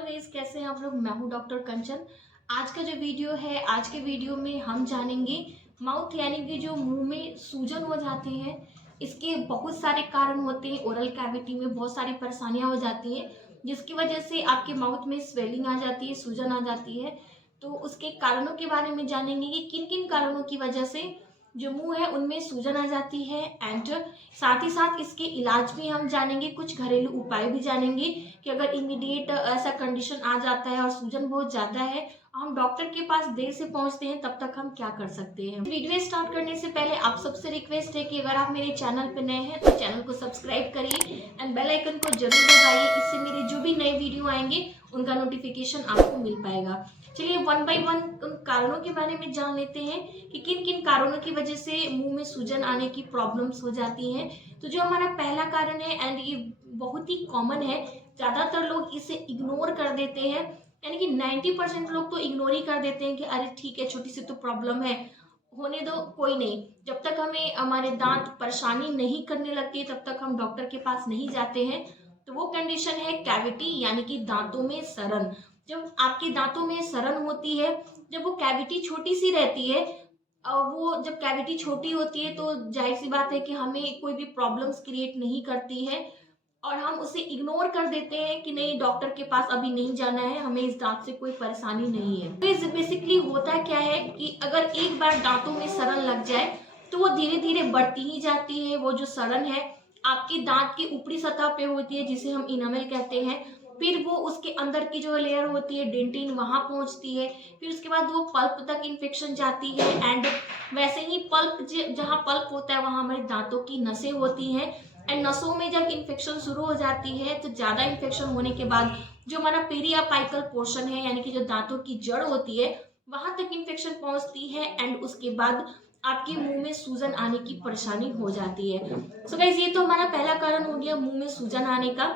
Hello guys, कैसे हैं आप लोग। मैं हूं डॉक्टर कंचन। आज का जो वीडियो है, आज के वीडियो में हम जानेंगे माउथ यानी कि जो मुंह में सूजन हो जाते हैं, इसके बहुत सारे कारण होते हैं। ओरल कैविटी में बहुत सारी परेशानियां हो जाती हैं जिसकी वजह से आपके माउथ में स्वेलिंग आ जाती है, सूजन आ जाती है। तो उसके कारणों के बारे में जानेंगे कि किन किन कारणों की वजह से जो मुंह है उनमें सूजन आ जाती है। एंड साथ ही साथ इसके इलाज भी हम जानेंगे, कुछ घरेलू उपाय भी जानेंगे कि अगर इमीडिएट ऐसा कंडीशन आ जाता है और सूजन बहुत ज्यादा है, हम डॉक्टर के पास देर से पहुंचते हैं, तब तक हम क्या कर सकते हैं। वीडियो स्टार्ट करने से पहले आप सबसे रिक्वेस्ट है कि अगर आप मेरे चैनल पे नए हैं तो चैनल को सब्सक्राइब करिए एंड बेल आइकन को जरूर दबाइए। इससे मेरे जो भी नए वीडियो आएंगे उनका नोटिफिकेशन आपको मिल पाएगा। चलिए वन बाय वन उन कारणों के बारे में जान लेते हैं कि किन किन कारणों की वजह से मुंह में सूजन आने की प्रॉब्लम्स हो जाती हैं। तो जो हमारा पहला कारण है, एंड ये बहुत ही कॉमन है, ज्यादातर लोग इसे इग्नोर कर देते हैं, यानी कि 90% लोग तो इग्नोर ही कर देते हैं कि अरे ठीक है, छोटी सी तो प्रॉब्लम है, होने दो, कोई नहीं। जब तक हमें हमारे दांत परेशानी नहीं करने लगती तब तक हम डॉक्टर के पास नहीं जाते हैं। तो वो कंडीशन है कैविटी यानी कि दांतों में सड़न। जब आपके दांतों में सड़न होती है, जब वो कैविटी छोटी सी रहती है, वो जब कैविटी छोटी होती है तो जाहिर सी बात है कि हमें कोई भी प्रॉब्लम्स क्रिएट नहीं करती है और हम उसे इग्नोर कर देते हैं कि नहीं, डॉक्टर के पास अभी नहीं जाना है, हमें इस दांत से कोई परेशानी नहीं है। तो इस बेसिकली होता क्या है कि अगर एक बार दांतों में सड़न लग जाए तो वो धीरे धीरे बढ़ती ही जाती है। वो जो सड़न है आपके दांत की ऊपरी सतह पे होती है, जिसे हम इनामेल कहते हैं। फिर वो उसके अंदर की जो लेयर होती है डेंटिन, वहां पहुंचती है। फिर उसके बाद वो पल्प तक इन्फेक्शन जाती है। एंड वैसे ही पल्प, जहाँ पल्प होता है वहां हमारे दांतों की नसें होती हैं। एंड नसों में जब इन्फेक्शन शुरू हो जाती है तो ज्यादा इन्फेक्शन होने के बाद जो हमारा पेरियापाइकल पोर्शन है, यानी कि जो दांतों की जड़ होती है, वहां तक इन्फेक्शन पहुंचती है। एंड उसके बाद आपके मुंह में सूजन आने की परेशानी हो जाती है। सो गाइस, ये तो हमारा पहला कारण हो गया मुंह में सूजन आने का।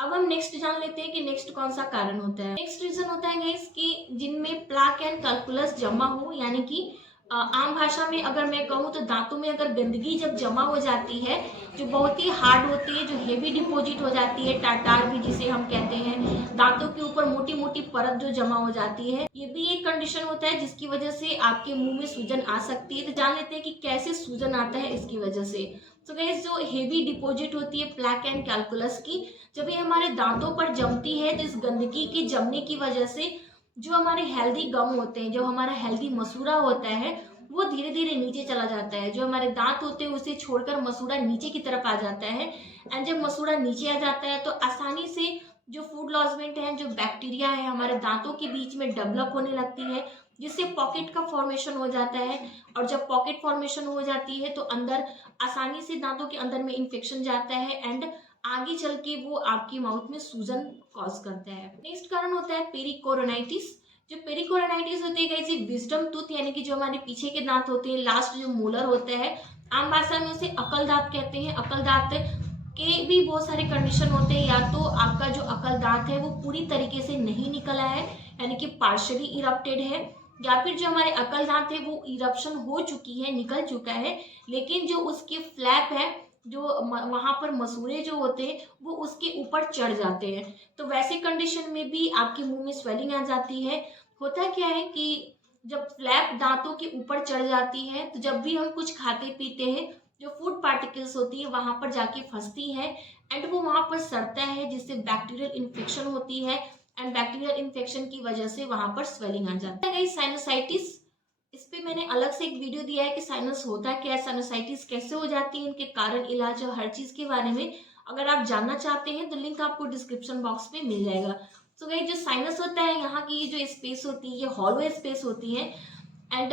अब हम नेक्स्ट जान लेते हैं कि नेक्स्ट कौन सा कारण होता है। नेक्स्ट रीजन होता है गाइस कि जिनमें प्लाक एंड कैल्कुलस जमा हो, यानी कि आम भाषा में अगर मैं कहूँ तो दांतों में अगर गंदगी जब जमा हो जाती है, जो बहुत ही हार्ड होती है, जो हेवी डिपॉजिट हो जाती है, टाटार भी जिसे हम कहते हैं, दांतों के ऊपर मोटी मोटी परत जो जमा हो जाती है, ये भी एक कंडीशन होता है जिसकी वजह से आपके मुंह में सूजन आ सकती है। तो जान लेते हैं कि कैसे सूजन आता है इसकी वजह से। तो गाइस, जो हेवी डिपॉजिट होती है प्लाक एंड कैल्कुलस की, जब ये हमारे दांतों पर जमती है तो इस गंदगी के जमने की वजह से जो हमारे हेल्दी गम होते हैं, जो हमारा हेल्दी मसूड़ा होता है, वो धीरे धीरे नीचे चला जाता है। जो हमारे दांत होते हैं उसे छोड़कर मसूड़ा नीचे की तरफ आ जाता है। एंड जब मसूड़ा नीचे आ जाता है तो आसानी से जो फूड लॉजमेंट है, जो बैक्टीरिया है, हमारे दांतों के बीच में डेवलप होने लगती है, जिससे पॉकेट का फॉर्मेशन हो जाता है। और जब पॉकेट फॉर्मेशन हो जाती है तो अंदर आसानी से दांतों के अंदर में इंफेक्शन जाता है एंड आगे चल के वो आपकी माउथ में सूजन कॉज करता है। नेक्स्ट कारण होता है पेरिकोरोनाइटिस। जो पेरिकोरोनाइटिस होती है गाइस, विजडम टूथ, यानी कि जो हमारे पीछे के दांत होते हैं, लास्ट जो मोलर होता है, आम भाषा में उसे अकल दांत कहते हैं। अकल दांत के भी बहुत सारे कंडीशन होते हैं। या तो आपका जो अकल दांत है वो पूरी तरीके से नहीं निकला है, यानी कि पार्शियली इरप्टेड है, या फिर जो हमारे अकल दांत है वो इरप्शन हो चुकी है, निकल चुका है, लेकिन जो उसके फ्लैप है, जो वहां पर मसूड़े जो होते हैं, वो उसके ऊपर चढ़ जाते हैं। तो वैसे कंडीशन में भी आपके मुंह में स्वेलिंग आ जाती है। होता क्या है कि जब फ्लैप दांतों के ऊपर चढ़ जाती है तो जब भी हम कुछ खाते पीते हैं, जो फूड पार्टिकल्स होती है वहां पर जाके फंसती है एंड वो वहां पर सड़ता है, जिससे बैक्टीरियल इन्फेक्शन होती है। एंड बैक्टीरियल इन्फेक्शन की वजह से वहां पर स्वेलिंग आ जाता है। साइनोसाइटिस, इस पे मैंने अलग से एक वीडियो दिया है कि साइनस होता क्या है, साइनोसाइटिस कैसे हो जाती है, इनके कारण, इलाज और हर चीज के बारे में अगर आप जानना चाहते हैं तो लिंक आपको डिस्क्रिप्शन बॉक्स में मिल जाएगा। तो गाइस, जो साइनस होता है, यहाँ की ये जो स्पेस होती है, ये हॉलो स्पेस होती है। एंड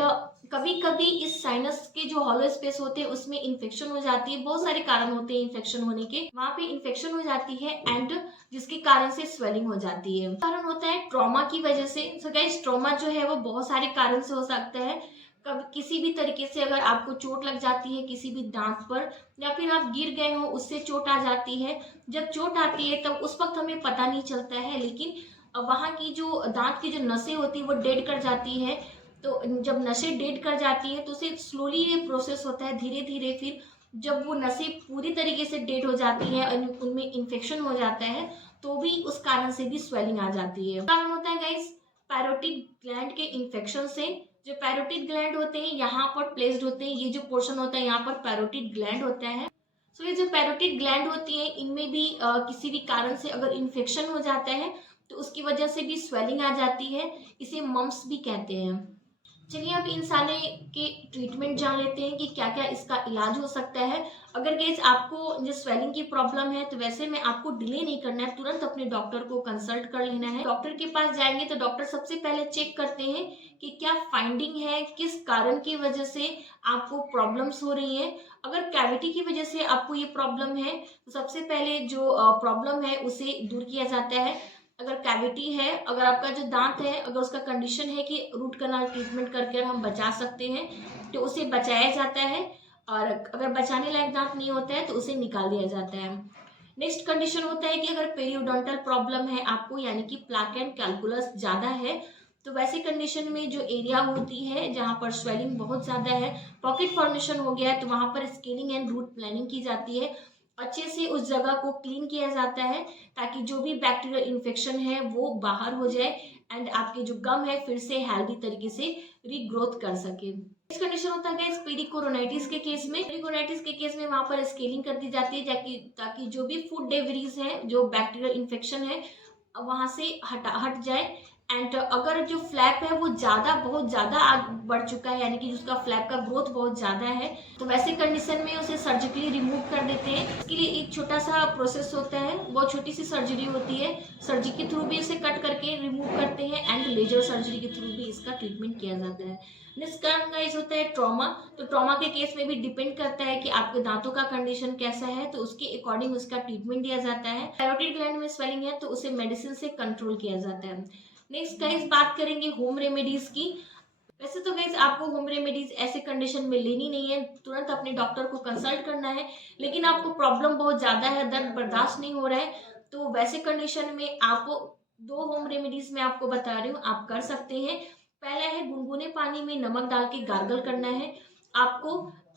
कभी कभी इस साइनस के जो हॉलो स्पेस होते हैं उसमें इन्फेक्शन हो जाती है। बहुत सारे कारण होते हैं इन्फेक्शन होने के, वहां पे इन्फेक्शन हो जाती है एंड जिसके कारण से स्वेलिंग हो जाती है। कारण होता है ट्रॉमा की वजह से। सो गाइस, ट्रॉमा जो है वो बहुत सारे कारण से हो सकता है। कभी किसी भी तरीके से अगर आपको चोट लग जाती है किसी भी दांत पर, या फिर आप गिर गए हो उससे चोट आ जाती है। जब चोट आती है तब उस वक्त हमें पता नहीं चलता है, लेकिन वहां की जो दांत की जो नसें होती है वो डेड कर जाती है। तो जब नसें डेड कर जाती है तो उसे स्लोली ये प्रोसेस होता है, धीरे धीरे। फिर जब वो नसें पूरी तरीके से डेड हो जाती है और उनमें इन्फेक्शन हो जाता है तो भी उस कारण से भी स्वेलिंग आ जाती है। कारण होता है गाइस पैरोटिड ग्लैंड के इन्फेक्शन से। जो पैरोटिड ग्लैंड होते हैं यहाँ पर प्लेस्ड होते हैं, ये जो पोर्शन होता है यहाँ पर पैरोटिड ग्लैंड होता है। सो ये जो पैरोटिड ग्लैंड होती है इनमें भी किसी भी कारण से अगर इन्फेक्शन हो जाता है तो उसकी वजह से भी स्वेलिंग आ जाती है। इसे मम्प्स भी कहते हैं। चलिए अब इन सारे के ट्रीटमेंट जान लेते हैं कि क्या क्या इसका इलाज हो सकता है। अगर गाइस आपको जो स्वेलिंग की प्रॉब्लम है तो वैसे में आपको डिले नहीं करना है, तुरंत अपने डॉक्टर को कंसल्ट कर लेना है। डॉक्टर के पास जाएंगे तो डॉक्टर सबसे पहले चेक करते हैं कि क्या फाइंडिंग है, किस कारण की वजह से आपको प्रॉब्लम्स हो रही है। अगर कैविटी की वजह से आपको ये प्रॉब्लम है तो सबसे पहले जो प्रॉब्लम है उसे दूर किया जाता है। अगर कैविटी है, अगर आपका जो दांत है, अगर उसका कंडीशन है कि रूट कनाल ट्रीटमेंट करके हम बचा सकते हैं तो उसे बचाया जाता है, और अगर बचाने लायक दांत नहीं होता है तो उसे निकाल दिया जाता है। नेक्स्ट कंडीशन होता है कि अगर पेरियोडोंटल प्रॉब्लम है आपको, यानी कि प्लाक एंड कैलकुलस ज़्यादा है, तो वैसे कंडीशन में जो एरिया होती है जहाँ पर स्वेलिंग बहुत ज़्यादा है, पॉकेट फॉर्मेशन हो गया है, तो वहाँ पर स्केलिंग एंड रूट प्लानिंग की जाती है। अच्छे से उस जगह को क्लीन किया जाता है ताकि जो भी बैक्टीरियल इन्फेक्शन है वो बाहर हो जाए एंड आपके जो गम है फिर से हेल्दी तरीके से रीग्रोथ कर सके। इस कंडीशन होता है पेरिकोरोनाइटिस के केस में। पेरिकोरोनाइटिस के केस में वहां पर स्केलिंग कर दी जाती है ताकि जो भी फूड डेब्रीज है, जो बैक्टीरियल इन्फेक्शन है, वहां से हट जाए। एंड अगर जो फ्लैप है वो बहुत ज़्यादा बढ़ चुका है, यानी कि उसका फ्लैप का ग्रोथ बहुत ज़्यादा है, तो वैसे कंडीशन में उसे सर्जिकली रिमूव कर देते हैं। इसके लिए एक छोटा सा प्रोसेस होता है, बहुत छोटी सी सर्जरी होती है, सर्जरी के थ्रू भी इसे कट करके रिमूव करते हैं एंड लेजर सर्जरी के थ्रू भी इसका ट्रीटमेंट किया जाता है। नेक्स्ट कारण गाइस होता है ट्रॉमा। तो ट्रॉमा के केस में भी डिपेंड करता है कि आपके दांतों का कंडीशन कैसा है, तो उसके अकॉर्डिंग उसका ट्रीटमेंट दिया जाता है। पैरोटिड ग्लैंड में स्वेलिंग है तो उसे मेडिसिन से कंट्रोल किया जाता है। नेक्स्ट गाइस बात करेंगे होम रेमेडीज की। वैसे तो गाइस आपको होम रेमेडीज ऐसे कंडीशन में लेनी नहीं है, तुरंत अपने डॉक्टर को कंसल्ट करना है। लेकिन आपको प्रॉब्लम बहुत ज़्यादा है, दर्द बर्दाश्त नहीं हो रहा है, तो वैसे कंडीशन में आप दो होम रेमेडीज मैं आपको बता रही हूँ, आप कर सकते हैं। पहला है गुनगुने पानी में नमक डाल के गार्गल करना है। आपको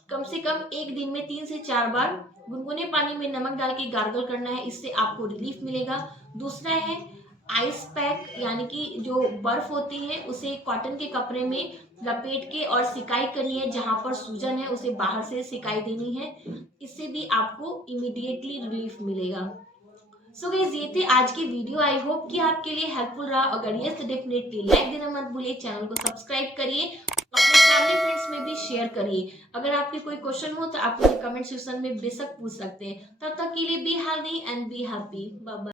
कम से कम एक दिन में 3 से 4 बार गुनगुने पानी में नमक डाल के गार्गल करना है, इससे आपको रिलीफ मिलेगा। दूसरा है आइस पैक, यानी कि जो बर्फ होती है उसे कॉटन के कपड़े में लपेट के और सिकाई करनी है, जहां पर सूजन है उसे बाहर से सिकाई देनी है, इससे भी आपको इमीडिएटली रिलीफ मिलेगा। सो गाइस ये थे आज की वीडियो, आई होप कि आपके लिए हेल्पफुल रहा। अगर यस तो डेफिनेटली लाइक देना मत भूलिए, चैनल को सब्सक्राइब करिए, अपने फैमिली फ्रेंड्स में भी शेयर करिए। अगर आपके कोई क्वेश्चन हो तो आप मुझे कमेंट सेक्शन में बेशक पूछ सकते हैं। तब तक के लिए be healthy and be happy. Bye bye.